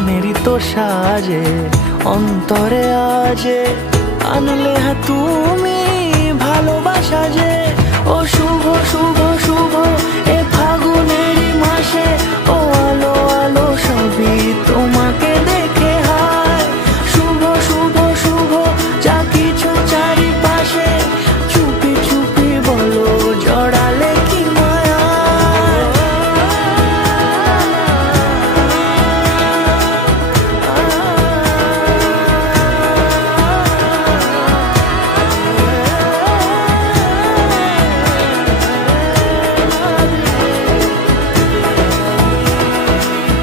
মনেরই তো সাজে অন্তরে আজে আনলে তুমি ভালোবাসা যে। ও শুভ শুভ শুভ এ ফাগুনেরই মাসে, ও